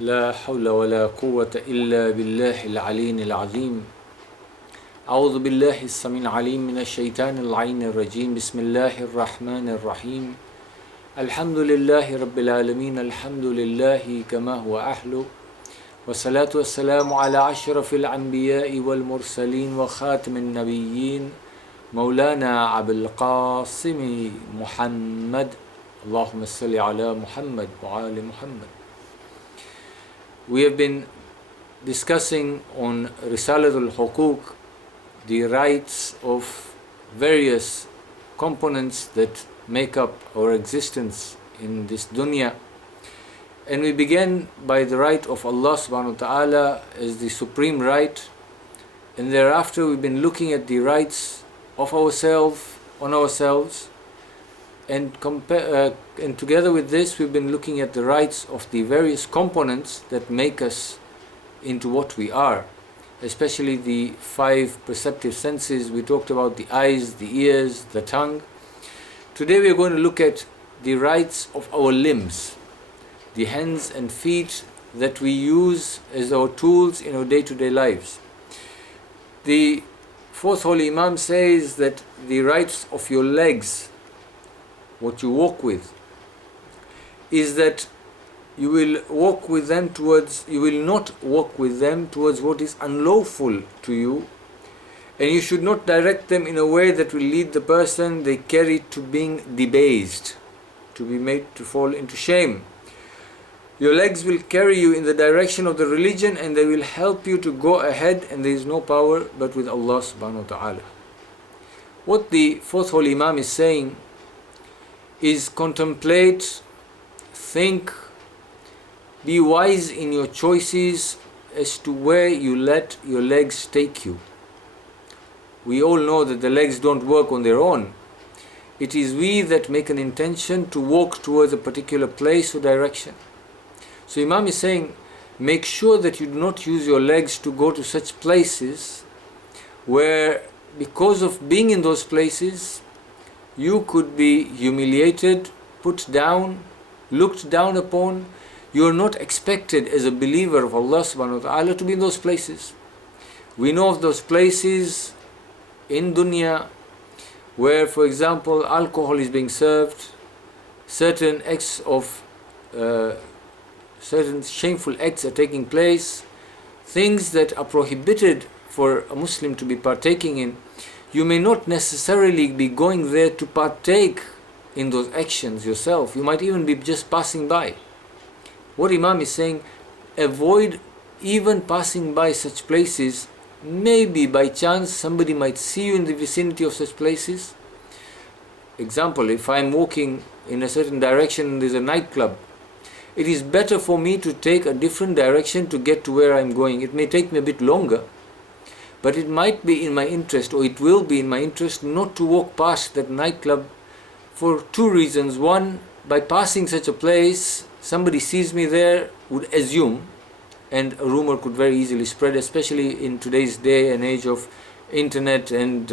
لا حول ولا قوة إلا بالله العلي العظيم. أعوذ بالله السميع العليم من الشيطان اللعين الرجيم. بسم الله الرحمن الرحيم. الحمد لله رب العالمين. الحمد لله كما هو أهله، والصلاة والسلام على أشرف الأنبياء والمرسلين وخاتم النبيين مولانا أبي القاسم محمد. اللهم صل على محمد وعلى محمد. We have been discussing on Risalatul Huqooq, the rights of various components that make up our existence in this dunya. And we began by the right of Allah SWT as the supreme right, and thereafter we've been looking at the rights of ourselves, on ourselves, and together with this we've been looking at the rights of the various components that make us into what we are, especially the 5 perceptive senses. We talked about the eyes, the ears, the tongue. Today we are going to look at the rights of our limbs, the hands and feet that we use as our tools in our day-to-day lives. The fourth Holy Imam says that the rights of your legs, what you walk with, is that you will walk with them towards, you will not walk with them towards what is unlawful to you, and you should not direct them in a way that will lead the person they carry to being debased, to be made to fall into shame. Your legs will carry you in the direction of the religion, and they will help you to go ahead, and there is no power but with Allah subhanahu wa ta'ala. What the fourth Holy Imam is saying is contemplate, think, be wise in your choices as to where you let your legs take you. We all know that the legs don't work on their own. It is we that make an intention to walk towards a particular place or direction. So Imam is saying, make sure that you do not use your legs to go to such places where, because of being in those places, you could be humiliated, put down, looked down upon. You are not expected as a believer of Allah SWT to be in those places. We know of those places in dunya where, for example, alcohol is being served, certain acts of certain shameful acts are taking place, things that are prohibited for a Muslim to be partaking in. You may not necessarily be going there to partake in those actions yourself. You might even be just passing by. What Imam is saying, avoid even passing by such places. Maybe by chance somebody might see you in the vicinity of such places. Example, if I'm walking in a certain direction and there's a nightclub, it is better for me to take a different direction to get to where I'm going. It may take me a bit longer, but it might be in my interest, or it will be in my interest, not to walk past that nightclub for 2 reasons. One, by passing such a place, somebody sees me there, would assume, and a rumor could very easily spread, especially in today's day and age of internet and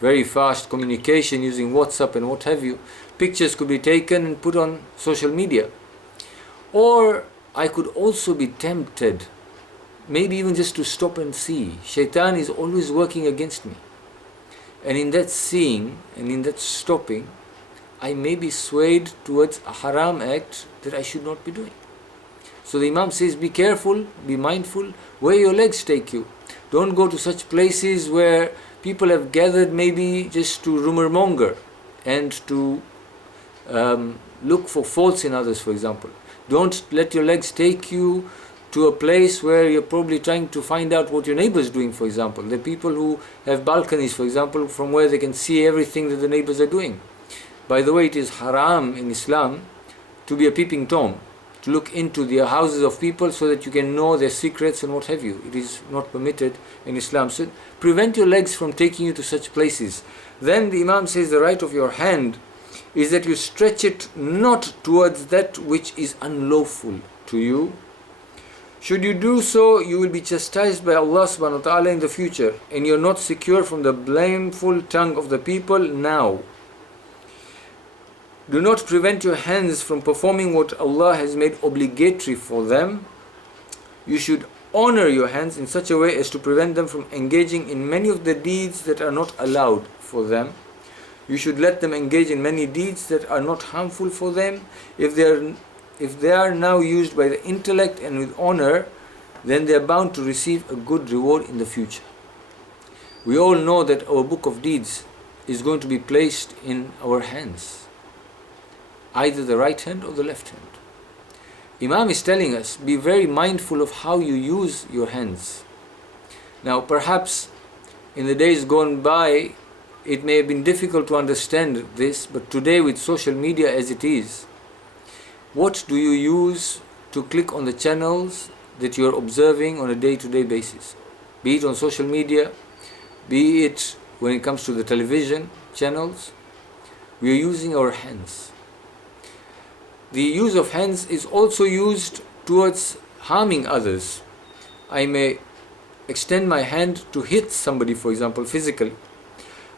very fast communication using WhatsApp and what have you. Pictures could be taken and put on social media. Or I could also be tempted, maybe even just to stop and see. Shaitan is always working against me. And in that seeing and in that stopping, I may be swayed towards a haram act that I should not be doing. So the Imam says, be careful, be mindful where your legs take you. Don't go to such places where people have gathered maybe just to rumor monger and to look for faults in others, for example. Don't let your legs take you to a place where you're probably trying to find out what your neighbor is doing, for example. There are people who have balconies, for example, from where they can see everything that the neighbors are doing. By the way, it is haram in Islam to be a peeping Tom, to look into the houses of people so that you can know their secrets and what have you. It is not permitted in Islam. So prevent your legs from taking you to such places. Then the Imam says the right of your hand is that you stretch it not towards that which is unlawful to you. Should you do so, you will be chastised by Allah subhanahu wa ta'ala in the future, and you are not secure from the blameful tongue of the people now. Do not prevent your hands from performing what Allah has made obligatory for them, You should honor your hands in such a way as to prevent them from engaging in many of the deeds that are not allowed for them. You should let them engage in many deeds that are not harmful for them. If they are now used by the intellect and with honor, then they are bound to receive a good reward in the future. We all know that our book of deeds is going to be placed in our hands, either the right hand or the left hand. Imam is telling us, be very mindful of how you use your hands. Now perhaps in the days gone by, it may have been difficult to understand this, but today with social media as it is, what do you use to click on the channels that you are observing on a day-to-day basis? Be it on social media, be it when it comes to the television channels, we are using our hands. The use of hands is also used towards harming others. I may extend my hand to hit somebody, for example, physically.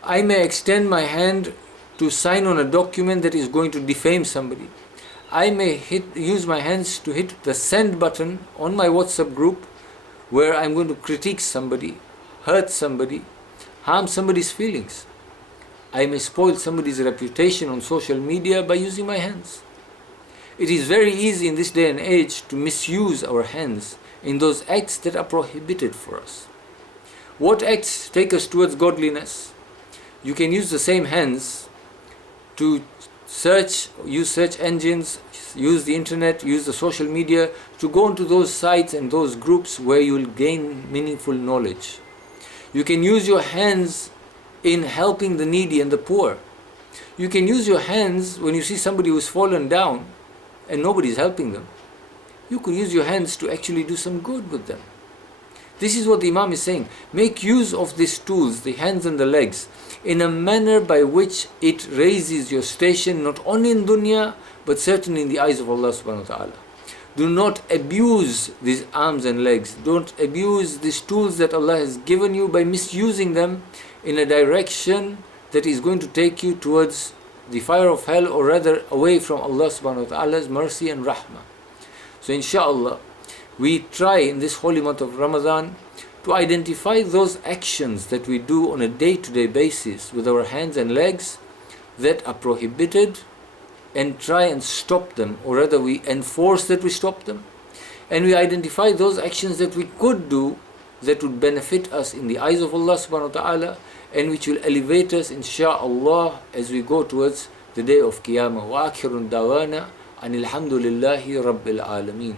I may extend my hand to sign on a document that is going to defame somebody. I may use my hands to hit the send button on my WhatsApp group where I'm going to critique somebody, hurt somebody, harm somebody's feelings. I may spoil somebody's reputation on social media by using my hands. It is very easy in this day and age to misuse our hands in those acts that are prohibited for us. What acts take us towards godliness? You can use the same hands to use search engines, use the internet, use the social media to go into those sites and those groups where you will gain meaningful knowledge. You can use your hands in helping the needy and the poor. You can use your hands when you see somebody who's fallen down and nobody is helping them. You could use your hands to actually do some good with them. This is what the Imam is saying. Make use of these tools, the hands and the legs, in a manner by which it raises your station not only in dunya, but certainly in the eyes of Allah SWT. Do not abuse these arms and legs. Don't abuse these tools that Allah has given you by misusing them in a direction that is going to take you towards the fire of hell, or rather away from Allah SWT mercy and rahmah. So inshallah, we try in this holy month of Ramadan to identify those actions that we do on a day-to-day basis with our hands and legs that are prohibited, and try and stop them, or rather we enforce that we stop them, and we identify those actions that we could do that would benefit us in the eyes of Allah subhanahu wa ta'ala, and which will elevate us insha'Allah as we go towards the day of Qiyamah. Wa akhirun dawana anil hamdulillahi rabbil alameen.